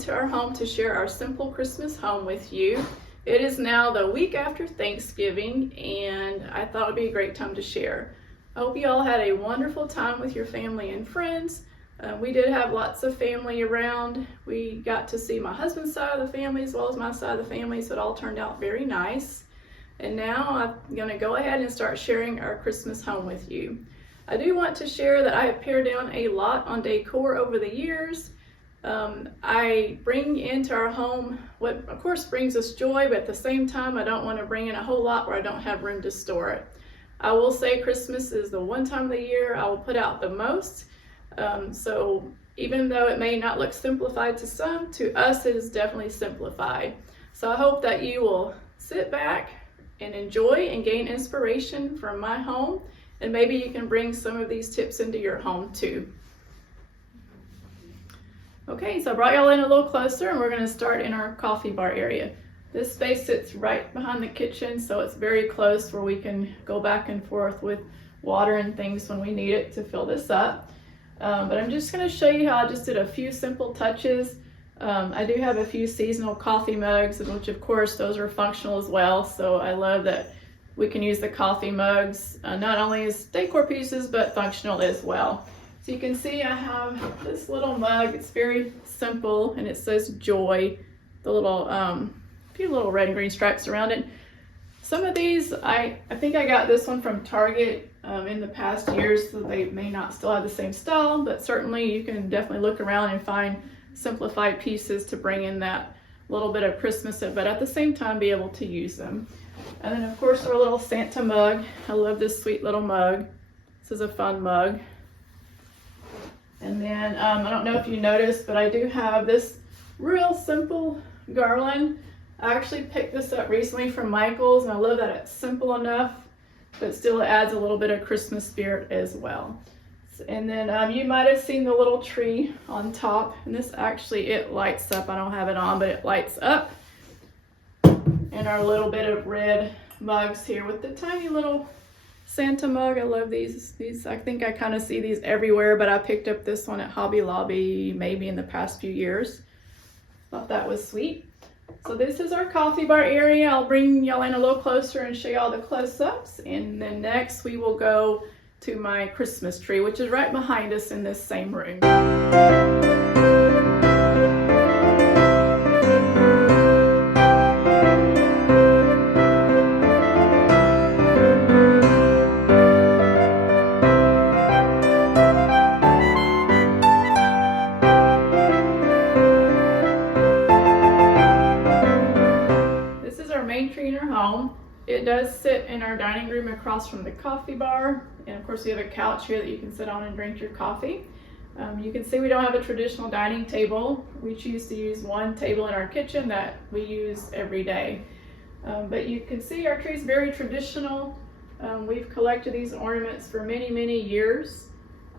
into our home to share our simple Christmas home with you. It is now the week after Thanksgiving, and I thought it'd be a great time to share. I hope you all had a wonderful time with your family and friends. We did have lots of family around. We got to see my husband's side of the family as well as my side of the family, so it all turned out very nice. And now I'm going to go ahead and start sharing our Christmas home with you. I do want to share that I have pared down a lot on decor over the years. I bring into our home what of course brings us joy, but at the same time I don't want to bring in a whole lot where I don't have room to store it. I will say Christmas is the one time of the year I will put out the most. So even though it may not look simplified to some, to us it is definitely simplified. So I hope that you will sit back and enjoy and gain inspiration from my home, and maybe you can bring some of these tips into your home too. Okay, so I brought y'all in a little closer, and we're going to start in our coffee bar area. This space sits right behind the kitchen, so it's very close where we can go back and forth with water and things when we need it to fill this up. But I'm just going to show you how I just did a few simple touches. I do have a few seasonal coffee mugs, which of course those are functional as well. So I love that we can use the coffee mugs not only as decor pieces, but functional as well. So you can see I have this little mug. It's very simple and it says joy. The little, few little red and green stripes around it. Some of these, I think I got this one from Target in the past years, so they may not still have the same style, but certainly you can definitely look around and find simplified pieces to bring in that little bit of Christmas, but at the same time be able to use them. And then of course our little Santa mug. I love this sweet little mug. This is a fun mug. And then I don't know if you noticed, but I do have this real simple garland. I actually picked this up recently from Michael's, and I love that it's simple enough, but still it adds a little bit of Christmas spirit as well. And then you might have seen the little tree on top, and this actually, it lights up. I don't have it on, but it lights up. And our little bit of red mugs here with the tiny little Santa mug. I love these. I think I kind of see these everywhere, but I picked up this one at Hobby Lobby maybe in the past few years. Thought that was sweet. So this is our coffee bar area. I'll bring y'all in a little closer and show y'all the close-ups. And then next we will go to my Christmas tree, which is right behind us in this same room. This is our main tree in our home. It does sit in our dining room across from the coffee bar. And of course we have a couch here that you can sit on and drink your coffee. You can see we don't have a traditional dining table. We choose to use one table in our kitchen that we use every day. But you can see our tree is very traditional. We've collected these ornaments for many, many years.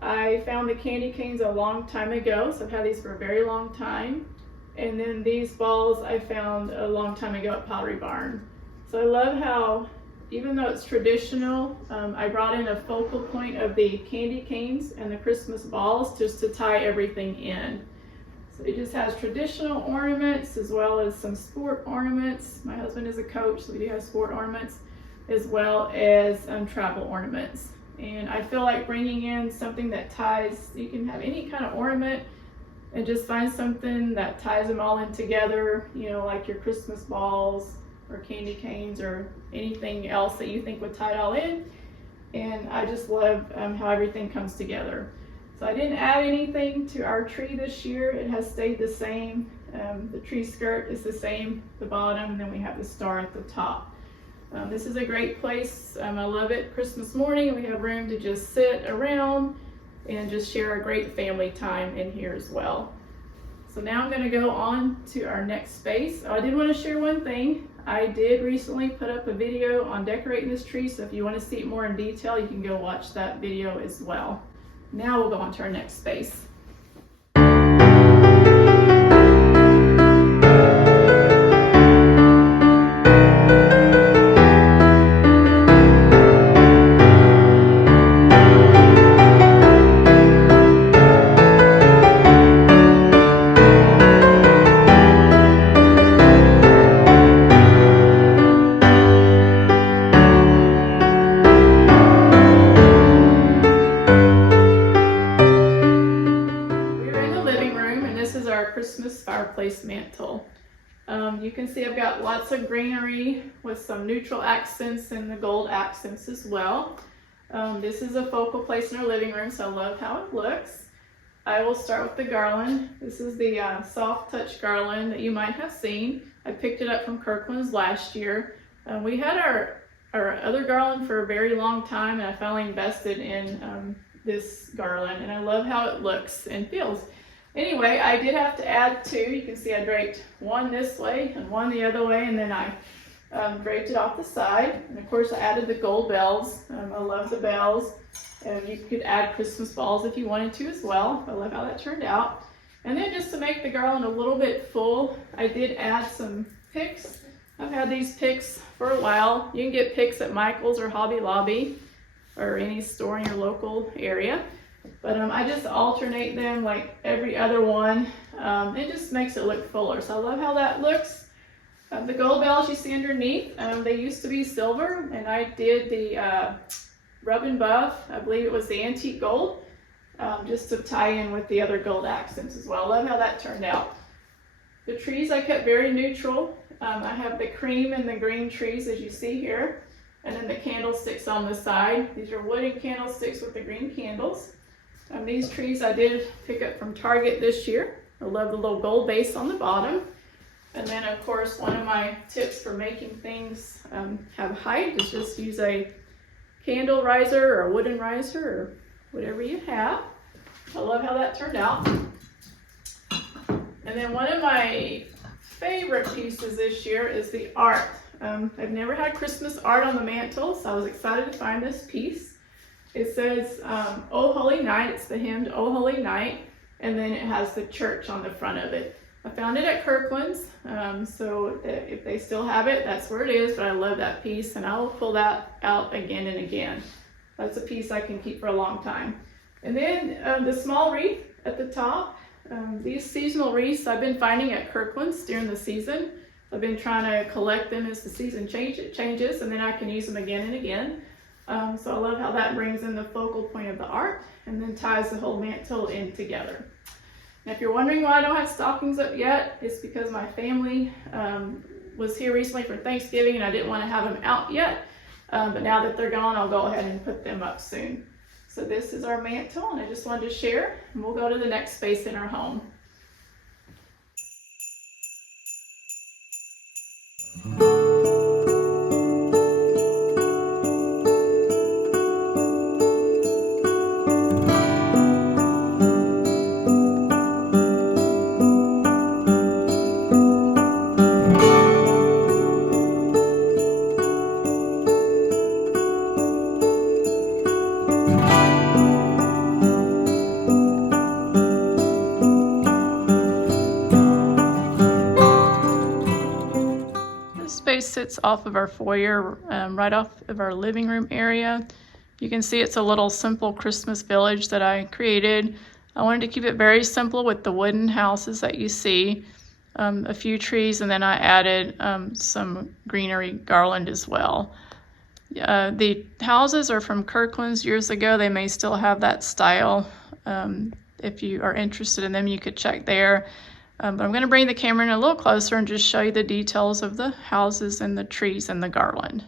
I found the candy canes a long time ago, so I've had these for a very long time. And then these balls I found a long time ago at Pottery Barn. So I love how, even though it's traditional, I brought in a focal point of the candy canes and the Christmas balls just to tie everything in. So it just has traditional ornaments as well as some sport ornaments. My husband is a coach, so we do have sport ornaments, as well as travel ornaments. And I feel like bringing in something that ties, you can have any kind of ornament and just find something that ties them all in together, you know, like your Christmas balls, or candy canes, or anything else that you think would tie it all in. And I just love how everything comes together. So I didn't add anything to our tree this year. It has stayed the same. The tree skirt is the same, the bottom, and then we have the star at the top. This is a great place. I love it. Christmas morning, we have room to just sit around and just share a great family time in here as well. So now I'm going to go on to our next space. I did want to share one thing. I did recently put up a video on decorating this tree, so if you want to see it more in detail, you can go watch that video as well. Now we'll go on to our next space. lots of greenery with some neutral accents and the gold accents as well. This is a focal place in our living room, so I love how it looks. I will start with the garland. This is the soft touch garland that you might have seen. I picked it up from Kirkland's last year. We had our other garland for a very long time, and I finally invested in this garland, and I love how it looks and feels. Anyway, I did have to add two. You can see I draped one this way and one the other way, and then I draped it off the side. And of course I added the gold bells. I love the bells. And you could add Christmas balls if you wanted to as well. I love how that turned out. And then just to make the garland a little bit full, I did add some picks. I've had these picks for a while. You can get picks at Michael's or Hobby Lobby or any store in your local area. But I just alternate them like every other one. It just makes it look fuller. So I love how that looks. The gold bells you see underneath, they used to be silver, and I did the rub and buff. I believe it was the antique gold, just to tie in with the other gold accents as well. I love how that turned out. The trees I kept very neutral. I have the cream and the green trees as you see here, and then the candlesticks on the side. These are wooden candlesticks with the green candles. These trees I did pick up from Target this year. I love the little gold base on the bottom. And then of course, one of my tips for making things have height is just use a candle riser or a wooden riser or whatever you have. I love how that turned out. And then one of my favorite pieces this year is the art. I've never had Christmas art on the mantle, so I was excited to find this piece. It says, "Oh Holy Night." It's the hymn, "Oh Holy Night," and then it has the church on the front of it. I found it at Kirkland's, so if they still have it, that's where it is, but I love that piece, and I will pull that out again and again. That's a piece I can keep for a long time. And then the small wreath at the top. These seasonal wreaths I've been finding at Kirkland's during the season. I've been trying to collect them as the season changes, and then I can use them again and again. So I love how that brings in the focal point of the art and then ties the whole mantle in together. Now, if you're wondering why I don't have stockings up yet, it's because my family was here recently for Thanksgiving and I didn't want to have them out yet. But now that they're gone, I'll go ahead and put them up soon. So this is our mantle, and I just wanted to share, and we'll go to the next space in our home. Space sits off of our foyer, right off of our living room area. You can see it's a little simple Christmas village that I created. I wanted to keep it very simple with the wooden houses that you see, a few trees, and then I added some greenery garland as well. The houses are from Kirkland's years ago. They may still have that style. If you are interested in them, you could check there. But I'm going to bring the camera in a little closer and just show you the details of the houses and the trees and the garland.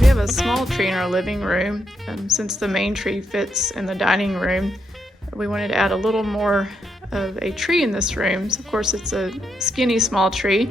We have a small tree in our living room. Since the main tree fits in the dining room, we wanted to add a little more of a tree in this room. So of course it's a skinny small tree,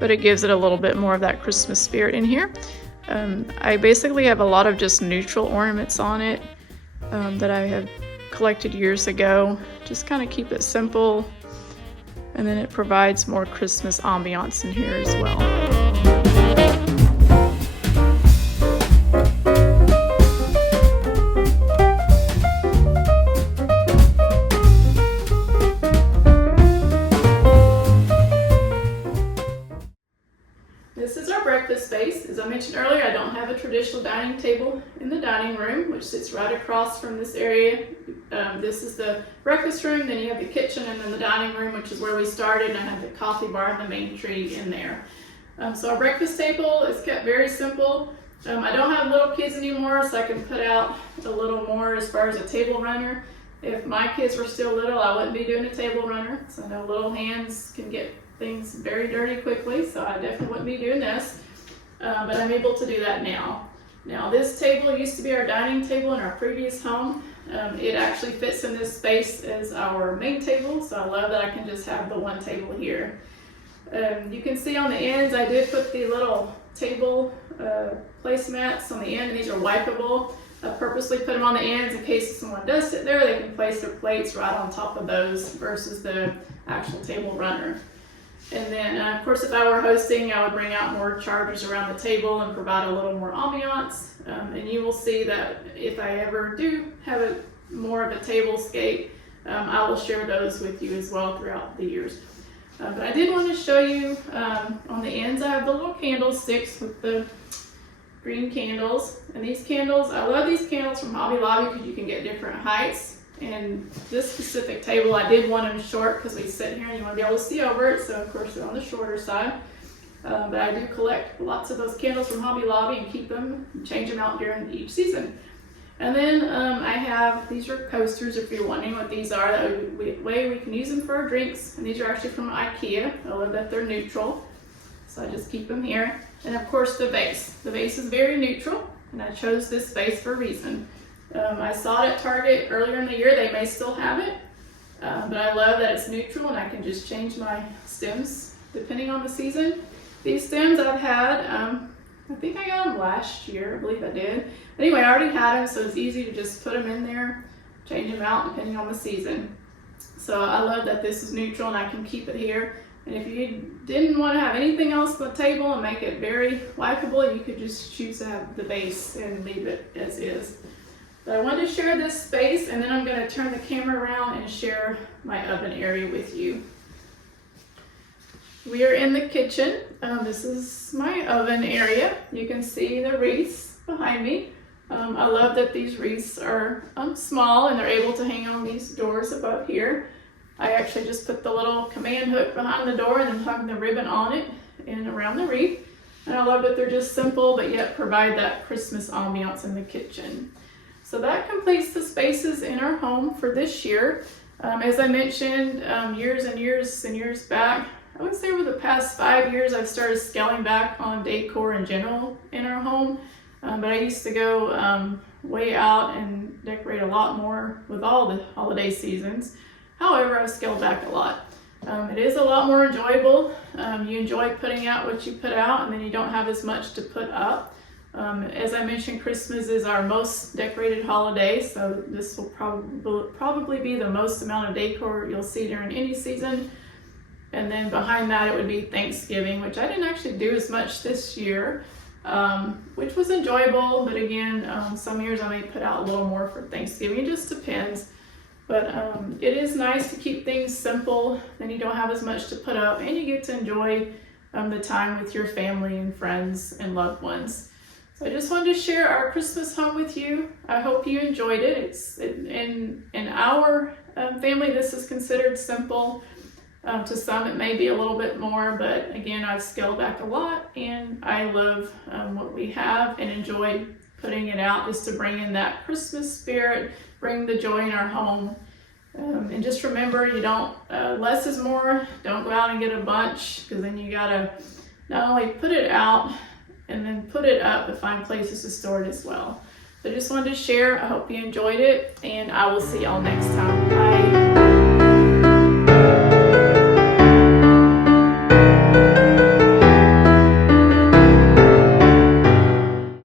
but it gives it a little bit more of that Christmas spirit in here. I basically have a lot of just neutral ornaments on it that I have collected years ago. Just kind of keep it simple, and then it provides more Christmas ambiance in here as well. This is our our breakfast space. As I mentioned earlier, I don't have a traditional dining table in the dining room, which sits right across from this area. This is the breakfast room, then you have the kitchen, and then the dining room, which is where we started, and I have the coffee bar and the main tree in there. So our breakfast table is kept very simple. I don't have little kids anymore, so I can put out a little more as far as a table runner. If my kids were still little, I wouldn't be doing a table runner. So I know little hands can get things very dirty quickly, so I definitely wouldn't be doing this. But I'm able to do that now. Now this table used to be our dining table in our previous home. It actually fits in this space as our main table, so I love that I can just have the one table here. You can see on the ends, I did put the little table placemats on the end, and these are wipeable. I purposely put them on the ends in case if someone does sit there, they can place their plates right on top of those versus the actual table runner. And then, of course, if I were hosting, I would bring out more chargers around the table and provide a little more ambiance. And you will see that if I ever do have more of a tablescape, I will share those with you as well throughout the years. But I did want to show you on the ends, I have the little candlesticks with the green candles. And these candles, I love these candles from Hobby Lobby because you can get different heights. And this specific table, I did want them short because we sit here and you want to be able to see over it. So of course they're on the shorter side. But I do collect lots of those candles from Hobby Lobby and keep them, and change them out during each season. And then I have, these are coasters if you're wondering what these are. That way we can use them for our drinks. And these are actually from IKEA. I love that they're neutral. So I just keep them here. And of course the vase. The vase is very neutral, and I chose this vase for a reason. I saw it at Target earlier in the year. They may still have it, but I love that it's neutral and I can just change my stems depending on the season. These stems I've had, I think I got them last year, I believe I did. Anyway, I already had them, so it's easy to just put them in there, change them out depending on the season. So I love that this is neutral and I can keep it here. And if you didn't want to have anything else on the table and make it very wipeable, you could just choose to have the base and leave it as is. But I wanted to share this space, and then I'm going to turn the camera around and share my oven area with you. We are in the kitchen. This is my oven area. You can see the wreaths behind me. I love that these wreaths are small and they're able to hang on these doors above here. I actually just put the little command hook behind the door and then hung the ribbon on it and around the wreath. And I love that they're just simple but yet provide that Christmas ambiance in the kitchen. So that completes the spaces in our home for this year. As I mentioned, years and years back, I would say over the past 5 years, I've started scaling back on decor in general in our home. But I used to go way out and decorate a lot more with all the holiday seasons. However, I've scaled back a lot. It is a lot more enjoyable. You enjoy putting out what you put out, and then you don't have as much to put up. As I mentioned, Christmas is our most decorated holiday, so this will probably be the most amount of decor you'll see during any season. And then behind that it would be Thanksgiving, which I didn't actually do as much this year, which was enjoyable. But again, some years I may put out a little more for Thanksgiving. It just depends. But it is nice to keep things simple, then you don't have as much to put up, and you get to enjoy the time with your family and friends and loved ones. So I just wanted to share our Christmas home with you. I hope you enjoyed it. In our family, this is considered simple. To some, it may be a little bit more, but again, I've scaled back a lot, and I love what we have and enjoy putting it out just to bring in that Christmas spirit, bring the joy in our home. And just remember, you don't, less is more. Don't go out and get a bunch, because then you gotta not only put it out and then put it up, but find places to store it as well. So I just wanted to share. I hope you enjoyed it, and I will see y'all next time. Bye.